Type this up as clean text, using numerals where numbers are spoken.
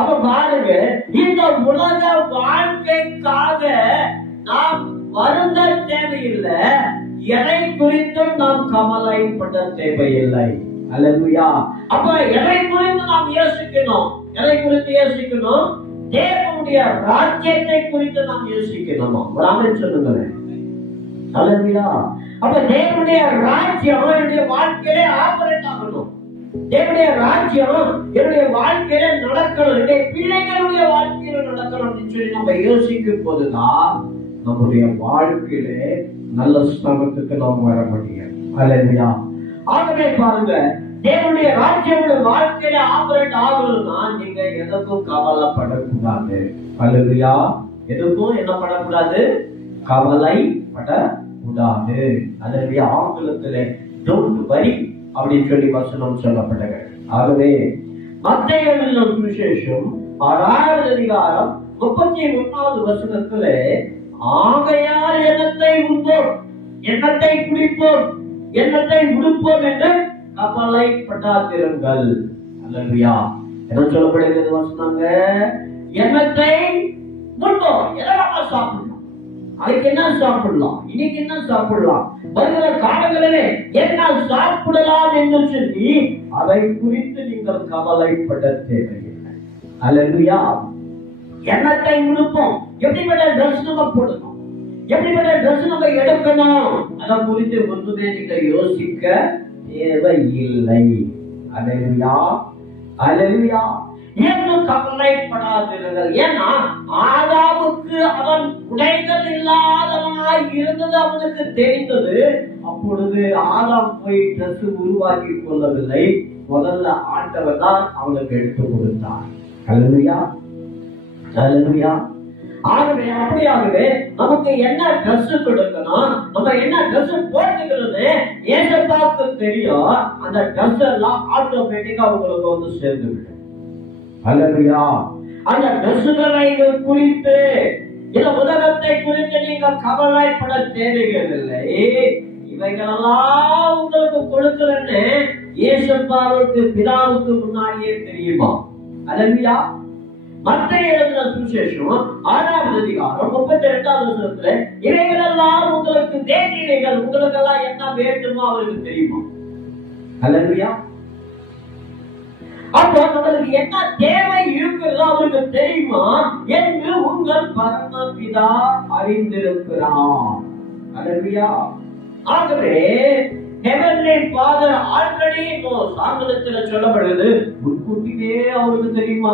அப்ப பாருங்க, இந்த உலக வாழ்க்கைக்காக நாம் வருந்த தேவையில்லை, எதை குறித்தும் நாம் கவலைப்பட தேவையில்லை. அல்லேலூயா. அப்ப எதை குறித்து நாம் யோசிக்கணும்? எதை குறித்து யோசிக்கணும்? தேவனுடைய ராஜ்யத்தை குறித்து நாம் யோசிக்கணும். ஆமென் சொல்லுங்களேன். அல்லேலூயா. அப்ப தேவனுடைய ராஜ்யம் என்னுடைய வாழ்க்கையிலே ஆபரேட் ஆகணும். தேவனுடைய ராஜ்யம் என்னுடைய வாழ்க்கையில நடக்கணும், என்னுடைய பிள்ளைகளுடைய வாழ்க்கையில நடக்கணும் அப்படின்னு சொல்லி நம்ம யோசிக்கும் போதுதான் நம்முடைய வாழ்க்கையிலே நல்ல ஸ்தானத்துக்கு நாம் வர முடியும். அல்லேலூயா. ஆகவே பாருங்க, தேவனுடைய ராஜ்யம் வாழ்க்கையில ஆபரேட் ஆகணும்னா நீங்க எதுக்கும் கவலைப்படக்கூடாது. அல்லேலூயா. எதுக்கும் என்ன பண்ணக்கூடாது? கவலைப்படக்கூடாது. அல்லேலூயா. ஆங்கிலத்திலே டோன்ட் வரி அப்படின்னு சொல்லி வசனம் சொல்லப்பட்டது. ஆகவே மத்தேயு எழுதின சுவிசேஷம் 6வது அதிகாரம் 31வது வசனத்திலே, ஆகையால் எண்ணத்தை உண்போம், எண்ணத்தை குடிப்போம், எண்ணத்தை உடுப்போம் என்று கவலைப்படாதிருங்கள். அல்லேலூயா. என்ன சொல்லப்படுகிறது வசனங்க? எண்ணத்தை உண்போம். எதெல்லாம் சாப்பிடலாம், அதுக்கு என்ன சாப்பிடலாம், இன்னைக்கு என்ன சாப்பிடலாம், வருகிற காலங்களிலே என்ன சாப்பிடலாம் என்று சொல்லி அதை குறித்து நீங்கள் கவலைப்பட தேவையில்லை. அல்லேலூயா. எண்ணத்தை உடுப்போம். எப்படிப்பட்ட ட்ரெஸ் நம்ம போடணும், எப்படிப்பட்ட ட்ரெஸ் நம்ம எடுக்கணும், அதை குறித்து ஒன்றுமே நீங்க யோசிக்க தேவையில்லை. அல்லேலூயா. அல்லேலூயா. ஏன்னு கவலைப்படாதீர்கள். ஏன்னா ஆதாமுக்கு அவன் உடைகள் இல்லாதவனாய் இருந்தது அவனுக்கு தெரிந்தது. அப்பொழுது ஆதாம் போய் ட்ரெஸ் உருவாக்கி கொள்ளவில்லை, முதல்ல ஆண்டவர் தான் அவனுக்கு எடுத்து கொடுத்தார். அல்லேலூயா. அல்லேலூயா. ஆகவே அப்படியாகவே நமக்கு என்ன ட்ரெஸ் கொடுக்கணும், நம்ம என்ன ட்ரெஸ் போட்டுக்கிறது ஏசப்பாவுக்கு தெரியும். அந்த ட்ரெஸ் எல்லாம் ஆட்டோமேட்டிக்கா உங்களுக்கு வந்து சேர்ந்து விடும். அல்லேலூயா. அந்த ட்ரெஸ்ஸுகளை குறித்து, இந்த உலகத்தை குறித்து நீங்க கவலைப்பட தேவையில்லை. இவைகளெல்லாம் உங்களுக்கு கொடுக்கிறேன்னு ஏசப்பாவுக்கு பிதாவுக்கு முன்னாடியே தெரியுமா? அல்லேலூயா. மத்தேயு எழுதின சுவிசேஷம் 6வது அதிகாரம் 32வது வசனத்துல, இவைகளெல்லாம் உங்களுக்கு வேண்டியவைகள், உங்களுக்கெல்லாம் என்ன வேண்டுமோ அவருக்கு தெரியுமா? அல்லேலூயா. அப்போ நம்மளுக்கு என்ன தேவை இருக்கிறதோ அவருக்கு தெரியுமா என்று உங்கள் பரமபிதா அறிந்திருக்கிறார். அல்லேலூயா. ஆகவே Heavenly Father already knows. ஆங்கிலத்தில் சொல்லப்படுகிறது, முன்கூட்டியே அவருக்கு தெரியுமா.